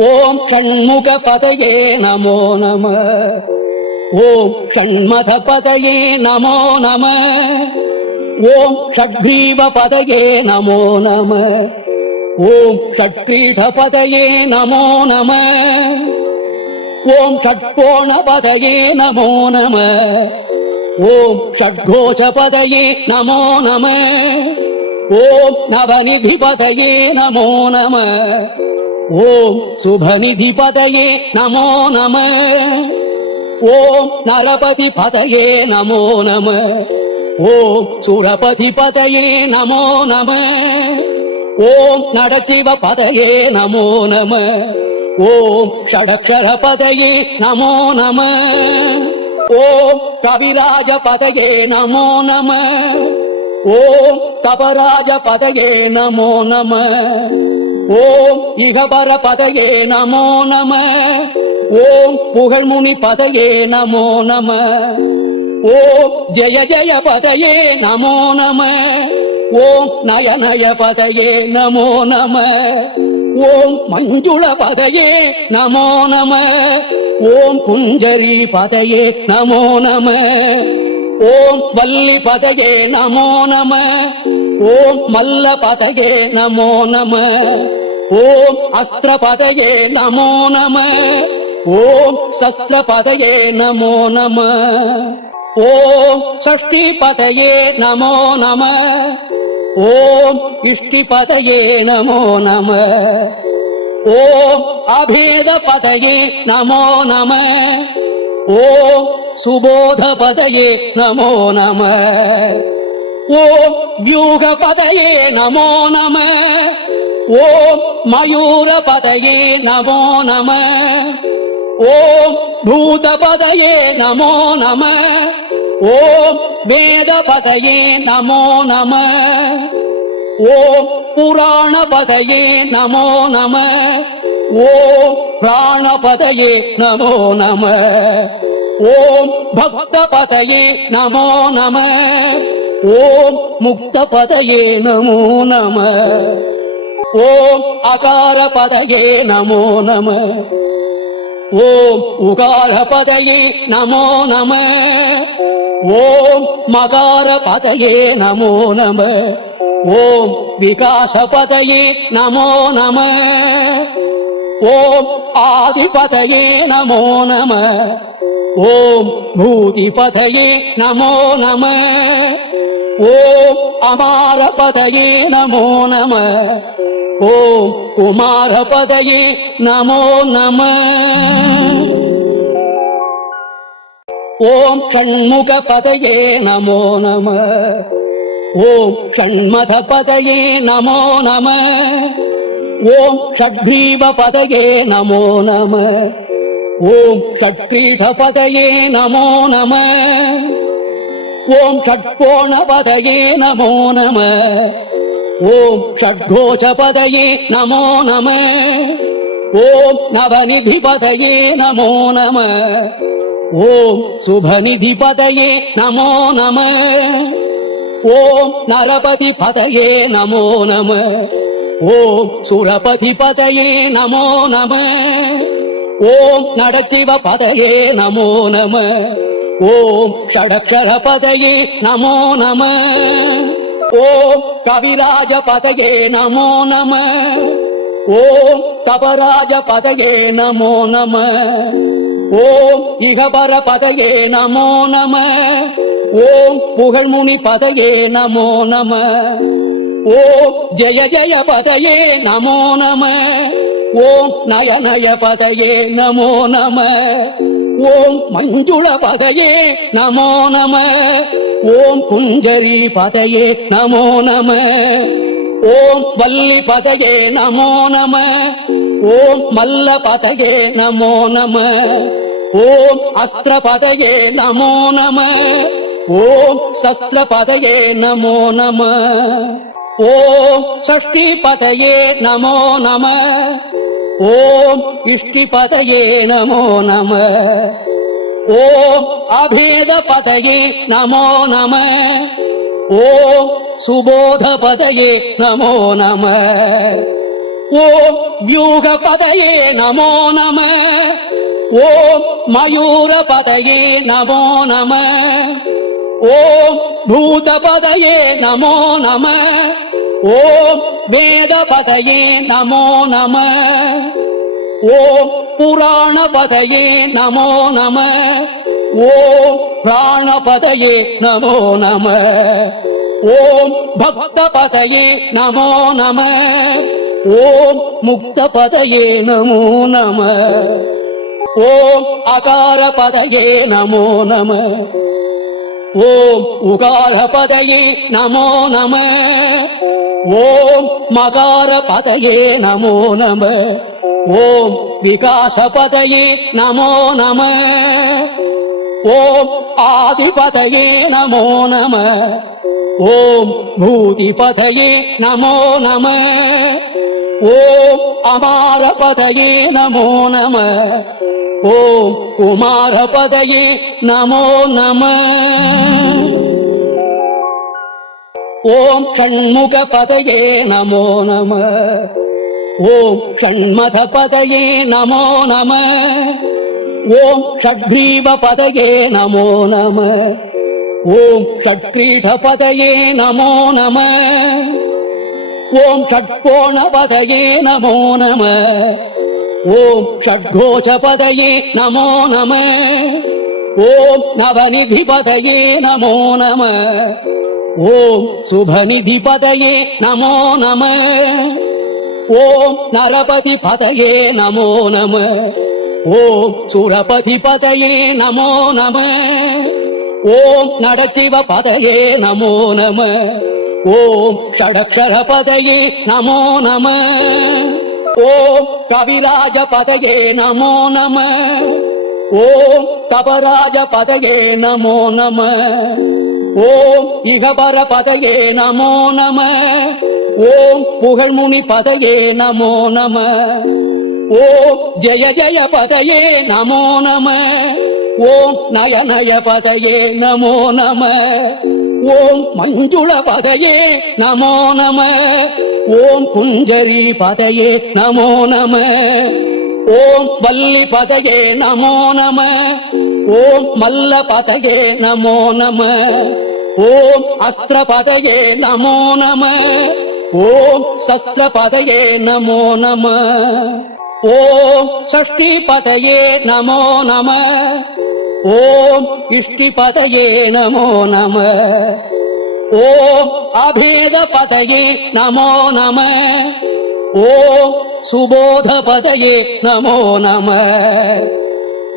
ஓம் ஷண்முக பதையே நமோ நம. ஓம் ஷண்மத பதையே நமோ நம. ஓம் ஷட்பீவ பதையே நமோ நம. ஓம் ஷட்பீட பதையே நமோ நம. ஓம் ஷட்கோண பதையே நமோ நம. ஓம் ஷட்கோஷ பதையே நமோ நம. ஓம் நவநிதி பதையே நமோ நம. ஓம் சுபநிதி பதையே நமோ நம. ஓம் நரபதி பதையே நமோ நம. ஓம் சுரபதி பதையே நமோ நம. ஓம் நடச்சிவ பதையே நமோ நம. ஓம் ஷடக்ஷர பதையே நமோ நம. ஓம் கவிராஜ பதையே நமோ நம. ஓம் கபராஜ பதையே நமோ நம. ஓம் இகபர பதையே நமோ நம. ஓம் புகழ்முனி பதையே நமோ நம. ஓம் ஜெய ஜெய பதையே நமோ நம. ஓம் நயநய பதையே நமோ நம. ஓம் மஞ்சுள பதையே நமோ நம. ஓம் குஞ்சரி பதையே நமோ நம. ஓம் வள்ளி பதையே நமோ நம. ஓம் மல்ல பதகே நமோ நம. ஓம் அஸ்திர பதகே நமோ நம. ஓம் சஸ்திர பதகே நமோ நம. ஓம் சஷ்டி பதையே நமோ நம. ஓம் இஷ்டி பதையே நமோ நம. ஓம் அபேத பதையே நமோ நம. ஓம் சுபோத பதையே நமோ நம. ஓம் வியூகபதையே நமோ நம. ஓம் மயூரபதையே நமோ நம. ஓம் பூதபதையே நமோ நம. ஓம் வேதபதையே நமோ நம. ஓம் புராணபதையே நமோ நம. ஓம் பிராணபதையே நமோ நம. ஓம் பக்தபதையே நமோ நம. ஓம் முக்த பதையே நமோ நம. ஓம் அகார பதையே நமோ நம. ஓம் உகார பதையே நமோ நம. ஓம் மகார பதையே நமோ நம. ஓம் விகாச பதையே நமோ நம. ஓம் ஆதிபதையே நமோ நம. ஓம் பூதிபதையே நமோ நம. ஓம் அமாரபதையே நமோ நம. ஓம் குமாரபதையே நமோ நம. ஓம் ஷண்முக பதையே நமோ நம. ஓம் ஷண்மத பதையே நமோ நம. ஓம் ஷட்பீவ பதையே நமோ நம. ஓம் ஷட்கிரீட நமோ நம. ஓம் ஷட்கோணபதையே நமோ நம. ஓம் ஷட்கோஷபதையே நமோ நம. ஓம் நவநிதிபதையே நமோ நம. ஓம் சுபநிதிபதையே நமோ நம. ஓம் நரபதி பதையே நமோ நம. ஓம் சுரபதி பதையே நமோ நம. ஓம் நடச்சிவ பதையே நமோ நம. ஓம் ஷடக்ஷர பதையே நமோ நம. ஓம் கவிராஜ பதையே நமோ நம. ஓம் கபராஜ பதையே நமோ நம. ஓம் இகபர பதையே நமோ நம. ஓம் புகழ்முனி பதையே நமோ நம. ஓம் ஜெய ஜெய பதையே நமோ நம. ஓம் நய நய பதையே நமோ நம. ஓம் மஞ்சுள பதையே நமோ நம. ஓம் குஞ்சரி பதையே நமோ நம. ஓம் வள்ளி பதையே நமோ நம. ஓம் மல்ல பதையே நமோ நம. ஓம் அஸ்திர பதையே நமோ நம. ஓம் சஸ்திர பதையே நமோ நம. ஓம் சஷ்டி பதையே நமோ நம. ஓம் இஷ்டி பதையே நமோ நம. ஓம் அபேத பதையே நமோ நம. ஓம் சுபோத பதையே நமோ நம. ஓம் வியூக பதையே நமோ நம. ஓம் மயூர பதையே நமோ நம. ஓம் பூதபதையே நமோ நம. ஓம் வேதபதையே நமோ நம. ஓம் புராணபதையே நமோ நம. ஓம் பிராணபதையே நமோ நம. ஓம் பக்தபதையே நமோ நம. ஓம் முக்தபதையே நமோ நம. ஓம் அகாரபதயே நமோ நம. ஓம் உகாரபதயே நமோ நம. ஓம் மகாரபதயே நமோ நம. ஓம் விகாசபதயே நமோ நம. ஓம் ஆதிபதையே நமோ நம. ஓம் பூதிபதையே நமோ நம. ஓம் அமாரபதயே நமோ நம. ஓம் குமாரபதையே நமோ நம. ஓம் ஷண்முகபதயே நமோ நம. ஓம் ஷண்மதபதயே நமோ நம. ஓம் ஷட்கிரீவபதயே நமோ நம. ஓம் ஷட்கிரீடபதயே நமோ நம. ஓம் ஷட்கோண பதையே நமோ நம. ஓம் ஷட்கோஷபதையே நமோ நம. ஓம் நவநிதிபதையே நமோ நம. ஓம் சுபநிதிபதையே நமோ நம. ஓம் நரபதி பதையே நமோ நம. ஓம் சுரபதி பதையே நமோ நம. ஓம் நடச்சிவ பதையே நமோ நம. ஓம் ஷடக்ஷர பதையே நமோ நம. ஓம் கவிராஜ பதயே நமோ நம. ஓம் தபராஜ பதயே நமோ நம. ஓம் இகபர பதயே நமோ நம. ஓம் புகழ்முனி பதயே நமோ நம. ஓம் ஜெய ஜெய பதயே நமோ நம. ஓம் நய நய பதயே நமோ நம. ஓம் மஞ்சுள பதயே நமோ நம. ஓம் குஞ்சரி பதையே நமோ நம. ஓம் வள்ளி பதையே நமோ நம. ஓம் மல்ல பதையே நமோ நம. ஓம் அஸ்திர பதையே நமோ நம. ஓம் சஸ்திர பதையே நமோ நம. ஓம் சஷ்டி பதையே நமோ நம. ஓம் இஷ்டி பதையே நமோ நம. ஓம் அபேத பதையே நமோ நம. ஓம் சுபோத பதையே நமோ நம.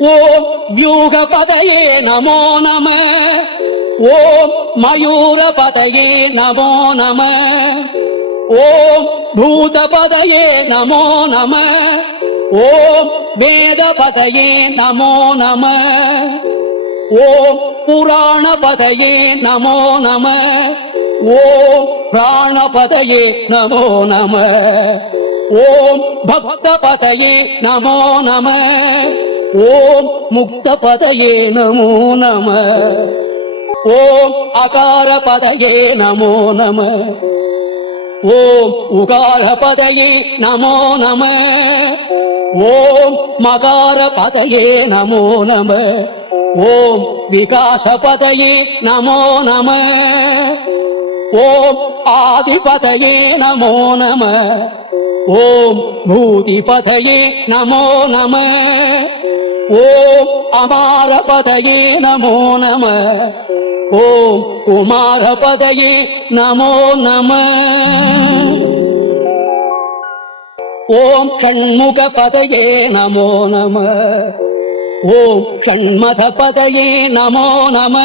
ஓம் வியூக பதையே நமோ நம. ஓம் மயூர பதையே நமோ நம. ஓம் பூத பதையே நமோ நம. ஓம் வேத பதையே நமோ நம. ஓம் புராணபதையே நமோ நம. ஓம் பிராணபதையே நமோ நம. ஓம் பக்தபதையே நமோ நம. ஓம் முக்தபதையே நமோ நம. ஓம் அகாரபதையே நமோ நம. ஓம் உகார பதையே நமோ நம. ஓம் மகார பதையே நமோ நம. ஓம் விகாச பதையே நமோ நம. ஓம் ஆதிபதையே நமோ நம. ஓம் பூதிபதையே நமோ நம. ஓம் அமாரபதயே நமோ நம. ஓம் குமாரபதயே நமோ நம. ஓம் கண்முக பதையே நமோ நம. ஓம் ஷண்மதபதயே நமோ நம.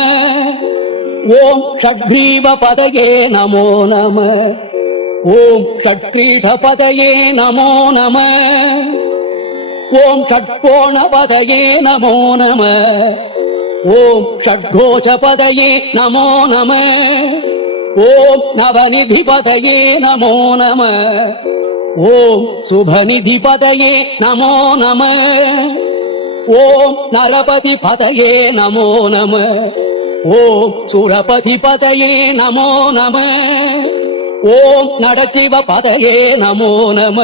ஓம் ஷட்கிரீவபதயே நமோ நம. ஓம் ஷட்கிரீடபதயே நமோ நம. ஓம் ஷட்கோண பதையே நமோ நம. ஓம் ஷட்கோஷபதையே நமோ நம. ஓம் நவநிதிபதயே நமோ நம. ஓம் சுபநிதிபதயே நமோ நம. ஓம் நரபதி பதையே நமோ நம. ஓம் சுரபதி பதையே நமோ நம. ஓம் நடச்சிவ பதையே நமோ நம.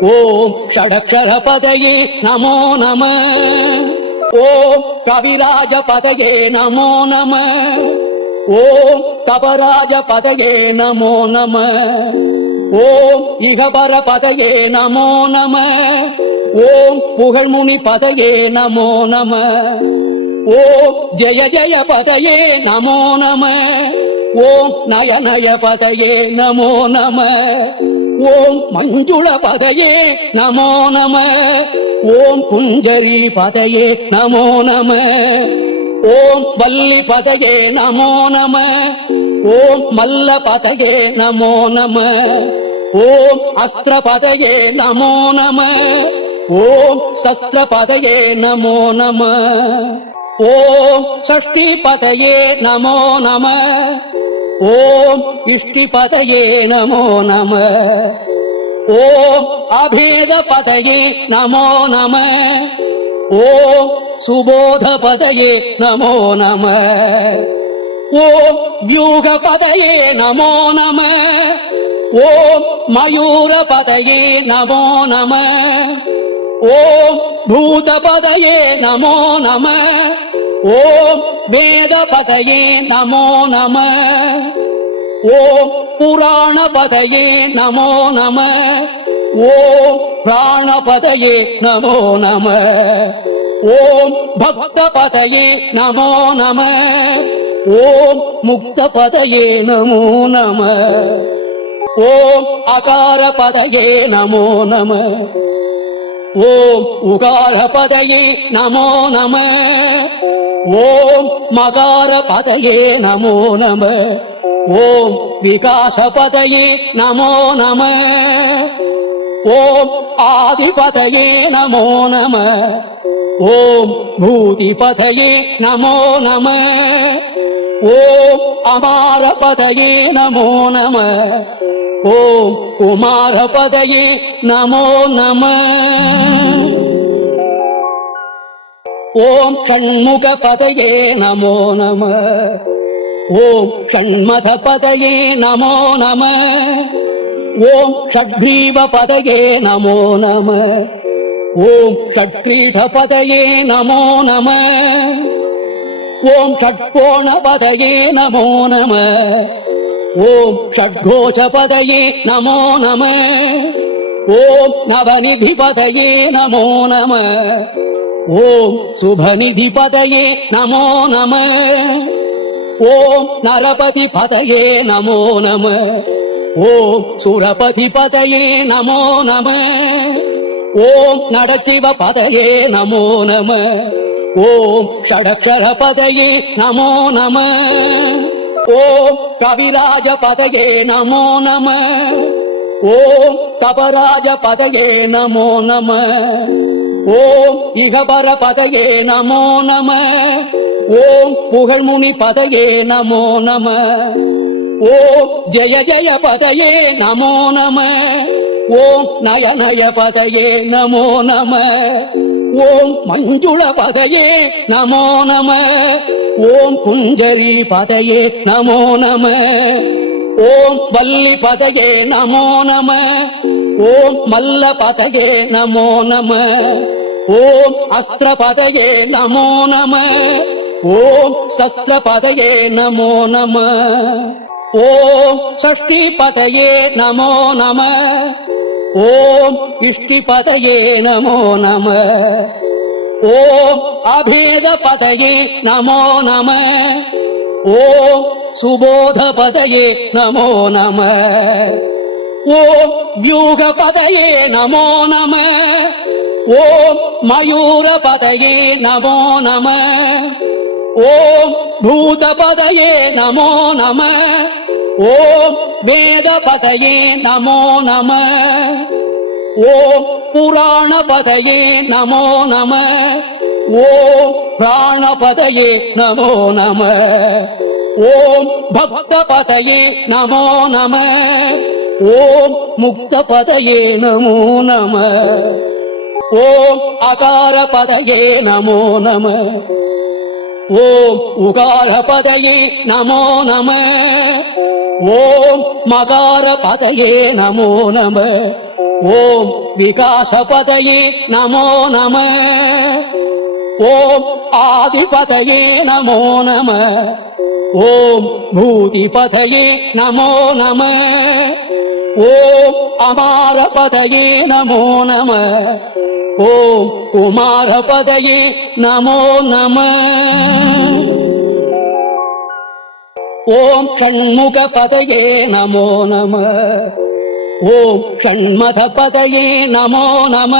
ஓம் ஷடக்ஷர பதையே நமோ நம. ஓம் கவிராஜ பதையே நமோ நம. ஓம் தபராஜ பதையே நமோ நம. ஓம் இகபர பதையே நமோ நம. ஓம் புகழ்முனி பதையே நமோ நம. ஓம் ஜெய ஜெய பதையே நமோ நம. ஓம் நய நய பதையே நமோ நம. ஓம் மஞ்சுள பதையே நமோ நம. ஓம் குஞ்சரி பதையே நமோ நம. ஓம் வள்ளி பதையே நமோ நம. ஓம் மல்ல பதையே நமோ நம. ஓம் அஸ்திர பதையே நமோ நம. ஓம் சஸ்திர பதையே நமோ நம. ஓம் சஷ்டி பதையே நமோ நம. ஓம் இஷ்டி பதையே நமோ நம. ஓம் அபேத பதையே நமோ நம. ஓம் சுபோத பதையே நமோ நம. ஓம் வியூக பதையே நமோ நம. ஓம் மயூர பதையே நமோ நம. ஓம் பூத பதையே நமோ நம. ஓம் வேத பதையே நமோ நம. ஓம் புராணபதையே நமோ நம. ஓம் பிராணபதையே நமோ நம. ஓம் பக்தபதையே நமோ நம. ஓம் முக்தபதையே நமோ நம. ஓம் அகாரபதையே நமோ நம. ஓம் உகாரபதையே நமோ நம. ஓம் மகாரபதையே நமோ நம. ஓம் விகாசபதையே நமோ நம. ஓம் ஆதிபதையே நமோ நம. ஓம் பூதிபதையே நமோ நம. ஓம் அமாரபதையே நமோ நம. ஓம் குமாரபதையே நமோ நம. ஓம் கண்முக பதையே நமோ நம. ஓம் ஷண்மத பதையே நமோ நம. ஓம் ஷட்பீவ பதையே நமோ நம. ஓம் ஷட்கிரீட பதையே நமோ நம. ஓம் ஷட்கோண பதையே நமோ நம. ஓம் ஷட்கோஷ பதையே நமோ நம. ஓம் நவநிதி பதையே நமோ நம. ஓம் சுபநிதி பதையே நமோ நம. ஓம் நரபதி பதையே நமோ நம. ஓம் சுரபதி பதையே நமோ நம. ஓம் நடசிவ பதையே நமோ நம. ஓம் ஷடக்ஷர பதையே நமோ நம. ஓம் கவிராஜ பதையே நமோ நம. ஓம் கபராஜ பதையே நமோ நம. ஓம் இகபர பதையே நமோ நம. ஓம் புகழ்முனி பதையே நமோ நம. ஓம் ஜெய ஜெய பதையே நமோ நம. ஓம் நய நய பதையே நமோ நம. ஓம் மஞ்சுள பதையே நமோ நம. ஓம் குஞ்சரி பதையே நமோ நம. ஓம் வள்ளி பதையே நமோ நம. ஓம் மல்ல பதையே நமோ நம. ஓம் அஸ்திர பதையே நமோ நம. ஓம் சஸ்திரபதையே நமோ நம. ஓம் சஷ்டி பதையே நமோ நம. ஓம் இஷ்டி பதையே நமோ நம. ஓம் அபேத பதையே நமோ நம. ஓம் சுபோத பதையே நமோ நம. ஓம் வியூக பதையே நமோ நம. ஓம் மயூர பதையே நமோ நம. ஓம் பூதபதையே நமோ நம. ஓம் வேதபதையே நமோ நம. ஓம் புராணபதையே நமோ நம. ஓம் பிராணபதையே நமோ நம. ஓம் பக்தபதையே நமோ நம. ஓம் முக்தபதையே நமோ நம. ஓம் அகார பதையே நமோ நம. ஓம் உகாரபதையே நமோ நம. ஓம் மகாரபதையே நமோ நம. ஓம் விகாசபதையே நமோ நம. ஓம் ஆதிபதையே நமோ நம. ஓம் பூதிபதையே நமோ நம. ஓம் அமாரபதையே நமோ நம. ஓம் உமாரபதையே நமோ நம. ஓம் ஷண்முகபதயே நமோ நம. ஓம் ஷண்மதபதயே நமோ நம.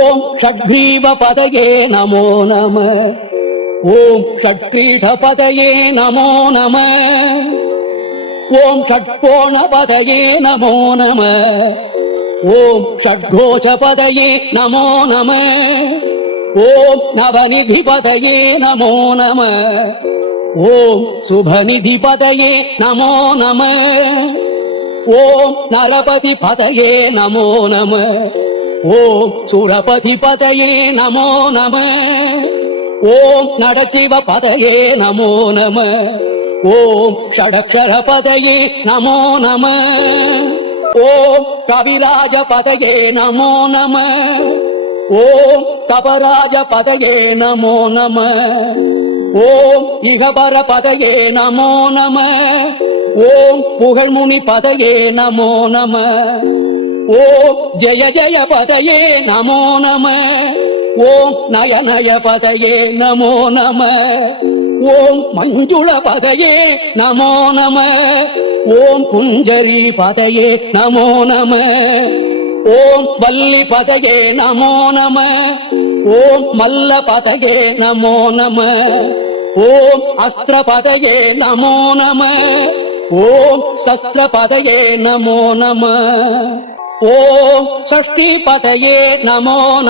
ஓம் ஷட்பீவபதயே நமோ நம. ஓம் ஷட்கிரீடபதயே நமோ நம. ஓம் ஷட்கோணபதயே நமோ நம. ஓம் ஷட்கோஷபதையே நமோ நம. ஓம் நவநிதிபதையே நமோ நம. ஓம் சுபநிதிபதையே நமோ நம. ஓம் நரபதி பதையே நமோ நம. ஓம் சுரபதி பதையே நமோ நம. ஓம் நடச்சிவ பதையே நமோ நம. ஓம் ஷடக்ஷர பதையே நமோ நம. ஓம் கவிராஜ பதகே நமோ நம. ஓம் தபராஜ பதகே நமோ நம. ஓம் இகபர பதகே நமோ நம. ஓம் புகழ்முனி பதகே நமோ நம. ஓம் ஜெய ஜெய பதயே நமோ நம. ஓம் நயநய பதயே நமோ நம. ஓம் மஞ்சுள பதயே நமோ நம. ஓம் குஞ்சரி பதையே நமோ நம. ஓம் வள்ளி பதயே நமோ நம. ஓம் மல்ல பதயே நமோ நம. ஓம் அஸ்திர பதயே நமோ நம. ஓம் சஸ்திர பதயே நமோ நம. ஓம் சஷ்டி பதையே நமோ நம.